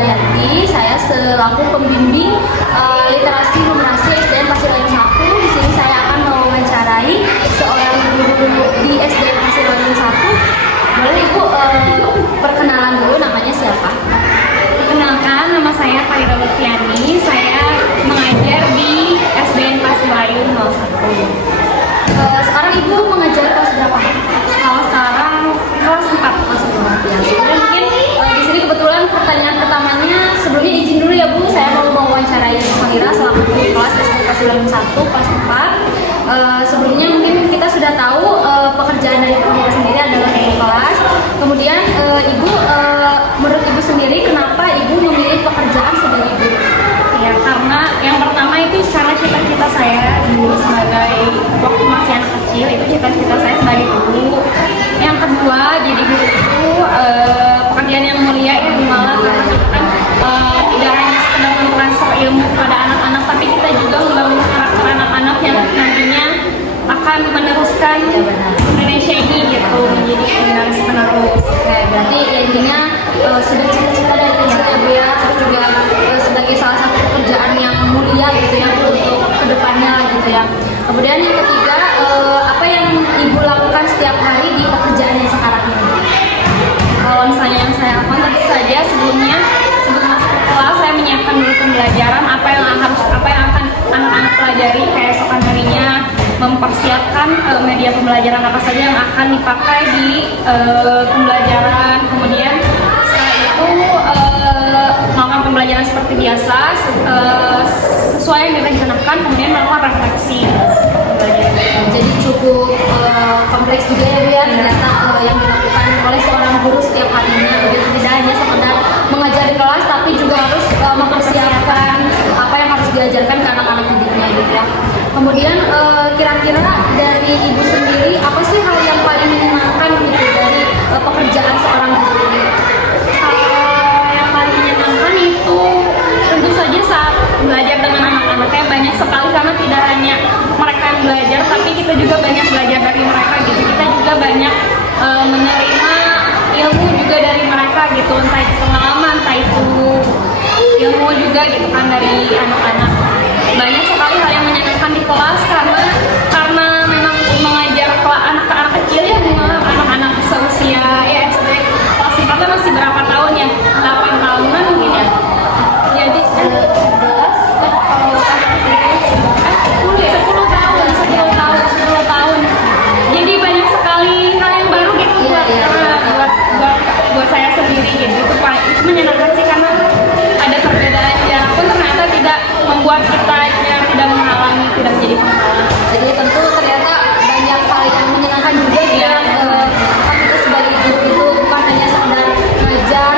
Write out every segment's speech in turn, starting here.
Nurmayanti. Saya selaku pembimbing literasi numerasi SDN Pasilayung 1. Di sini saya akan mewawancarai seorang guru di SDN Pasilayung 1. Boleh Ibu perkenalan dulu, namanya siapa? Perkenalkan, nama saya Farida Lutfiani. Saya mengajar di SDN Pasilayung 01. Sekarang Ibu mengajar kelas berapa? Kalau sekarang kelas 4. Kelas 4 ya. Sebenarnya mungkin di sini kebetulan pertanyaan pertamanya, sebelumnya izin dulu ya Bu, saya mau mewawancarai Farida selaku guru kelas SDN Pasilayung 1 kelas 4. Sebelumnya mungkin kita sudah tahu pekerjaan dari Ibu sendiri adalah guru kelas. Kemudian Ibu, menurut Ibu sendiri kenapa Ibu memilih pekerjaan sebagai guru? Ya, karena yang pertama itu karena cita-cita saya dulu sebagai waktu masih anak kecil, itu cita-cita saya sebagai guru. Yang kedua, jadi guru itu pekerjaan yang mulia, yang malah karena kita kan tidak hanya sekedar mentransfer ilmu kepada anak-anak, tapi kita juga membangun karakter anak-anak yang nantinya akan meneruskan Indonesia ini gitu, menjadi generasi penerus. Oke, berarti ya intinya sudah cita-cita dari kecil ya Bu ya, terus juga sebagai salah satu pekerjaan yang mulia gitu ya untuk kedepannya gitu ya. Kemudian yang ketiga, apa yang Ibu lakukan setiap hari di pekerjaan yang sekarang ini? Kalau misalnya yang saya lakukan, tentu saja sebelum masuk ke kelas saya menyiapkan dulu pembelajaran apa yang akan anak-anak pelajari keesokan harinya, mempersiapkan media pembelajaran apa saja yang akan dipakai di pembelajaran. Kemudian setelah itu melakukan pembelajaran seperti biasa sesuai yang direncanakan, kemudian melakukan refleksi. Jadi cukup kompleks juga ya Bu ya, ternyata yang dilakukan oleh seorang guru setiap harinya. Begitu, tidak hanya sekedar mengajar di kelas, tapi juga harus mempersiapkan apa yang harus diajarkan ke anak-anak didiknya gitu ya. Kemudian kira-kira dari Ibu sendiri, apa sih hal yang paling menyenangkan gitu dari pekerjaan seorang guru ini? Yang paling menyenangkan itu tentu saja saat belajar dengan anak-anaknya, banyak sekali karena tidak hanya mereka yang belajar, tapi kita juga banyak belajar dari mereka gitu. Kita juga banyak menerima ilmu juga dari mereka gitu, entah itu pengalaman, entah itu ilmu juga gitu kan dari anak-anak. Banyak sekali hal yang menyenangkan di kelas karena memang mengajar anak-anak kecil ya, anak-anak seusia ya SD kelas 4 kan masih berapa tahun ya, 8 tahunan mungkin ya. Jadi 10 tahun. Jadi banyak sekali hal yang baru gitu buat saya sendiri gitu. Itu menyenangkan sih karena ada perbedaan ya, pun ternyata tidak membuat kita tidak menghalangi, tidak menjadi penghalang. Jadi tentu ternyata banyak hal yang menyenangkan juga ya. Kita sebagai guru itu bukan hanya sekedar mengajar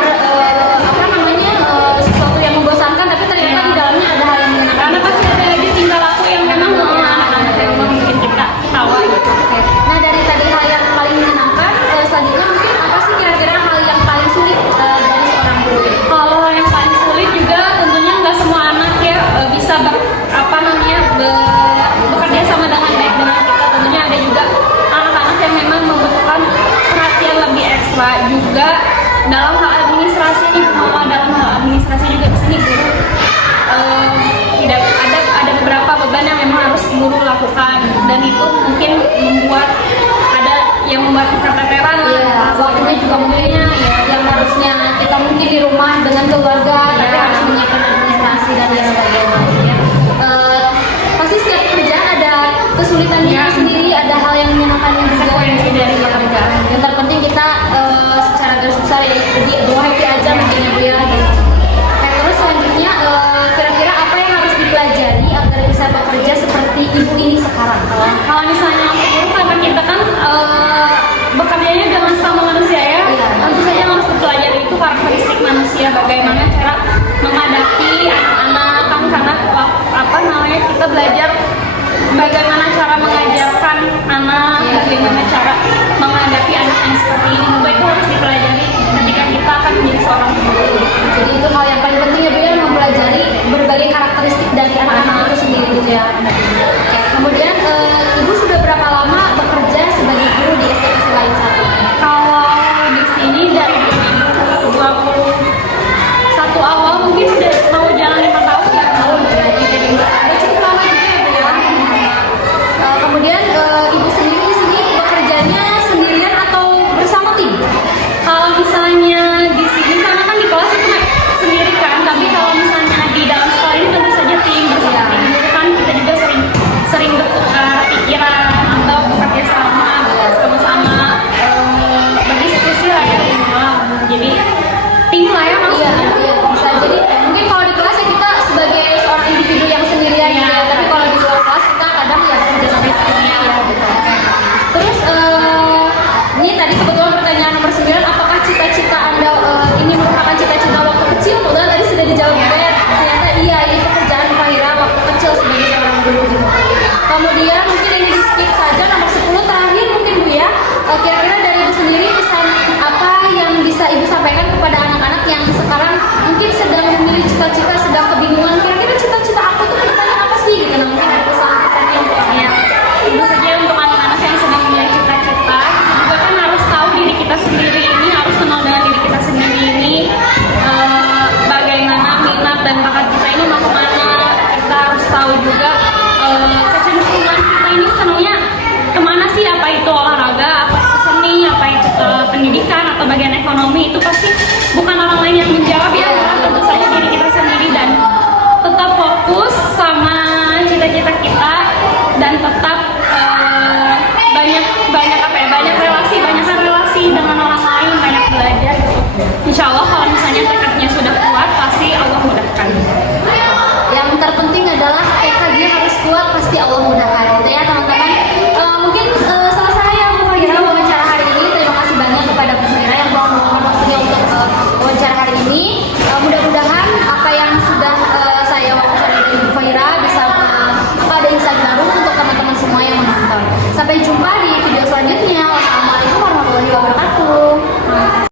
sesuatu yang membosankan, tapi ternyata di dalamnya ada hal yang menyenangkan. Karena pasti ada aja tingkah laku yang memang anak-anak yang bikin kita tawa gitu. Oke. Nah, dari tadi hal yang paling menyenangkan, selanjutnya mungkin apa sih kira-kira hal yang paling sulit dari seorang guru? Kalau yang paling sulit juga tentunya nggak semua anak ya bisa bekerja sama dengan baik dengan kita. Tentunya ada juga anak-anak yang memang membutuhkan perhatian lebih ekstra juga dalam hal administrasi nih. Dalam hal administrasi juga di sini guru tidak ada beberapa beban yang memang harus guru lakukan, dan itu mungkin membuat keteteran